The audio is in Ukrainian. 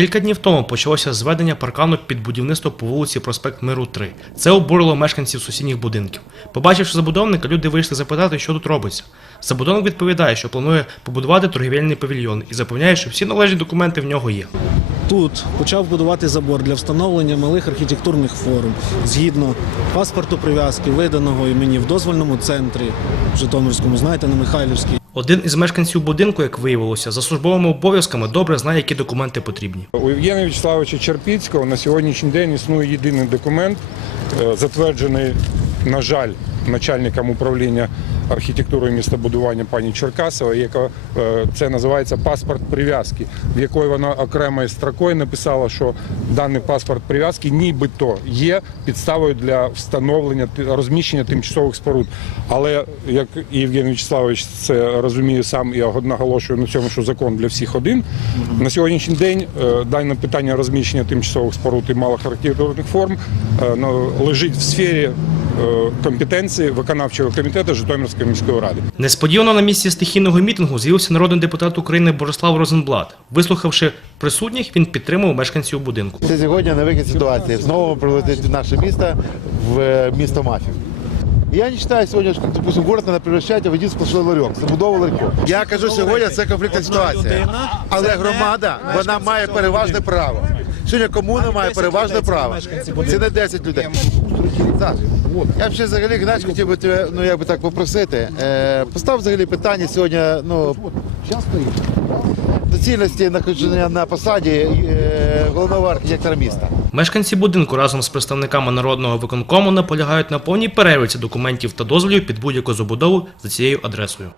Кілька днів тому почалося зведення паркану під будівництво по вулиці Проспект Миру 3. Це обурило мешканців сусідніх будинків. Побачивши забудовника, люди вийшли запитати, що тут робиться. Забудовник відповідає, що планує побудувати торгівельний павільйон і запевняє, що всі належні документи в нього є. Тут почав будувати забор для встановлення малих архітектурних форм згідно паспорту прив'язки, виданого мені в дозвольному центрі в Житомирському, знаєте, на Михайлівській. Один із мешканців будинку, як виявилося, за службовими обов'язками добре знає, які документи потрібні. У Євгена Вячеславовича Черпіцького на сьогоднішній день існує єдиний документ, е, затверджений, на жаль, начальником управління архітектури і містобудування пані Черкасова, яка е, це називається паспорт прив'язки, в якої вона окремою строкою написала, що даний паспорт прив'язки нібито є підставою для встановлення розміщення тимчасових споруд. Але як Євген Вячеславович це розуміє сам, я наголошую на цьому, що закон для всіх один. На сьогоднішній день е, дане питання розміщення тимчасових споруд і малих архітектурних форм е, лежить в сфері компетенції виконавчого комітету Житомирської міської ради. Несподівано на місці стихійного мітингу з'явився народний депутат України Борислав Розенблат. Вислухавши присутніх, він підтримав мешканців будинку. Це сьогодні на вихід ситуації. Знову прилетить в наше місто в е, місто мафів. Я не вважаю сьогодні, що, допустим, город треба превращати в один сплошний ларьок, забудову ларьку. Я кажу, сьогодні це конфліктна ситуація. Але громада, вона має переважне право. Сьогодні комуна має переважне право. Це не 10 людей. Я б ще взагалі Гнач хотів би тебе, ну як би так попросити. Е, постав взагалі питання сьогодні, ну доцільності знаходження на посаді е, головного архітектора міста. Мешканці будинку разом з представниками народного виконкому наполягають на повній перевірці документів та дозволів під будь-яку забудову за цією адресою.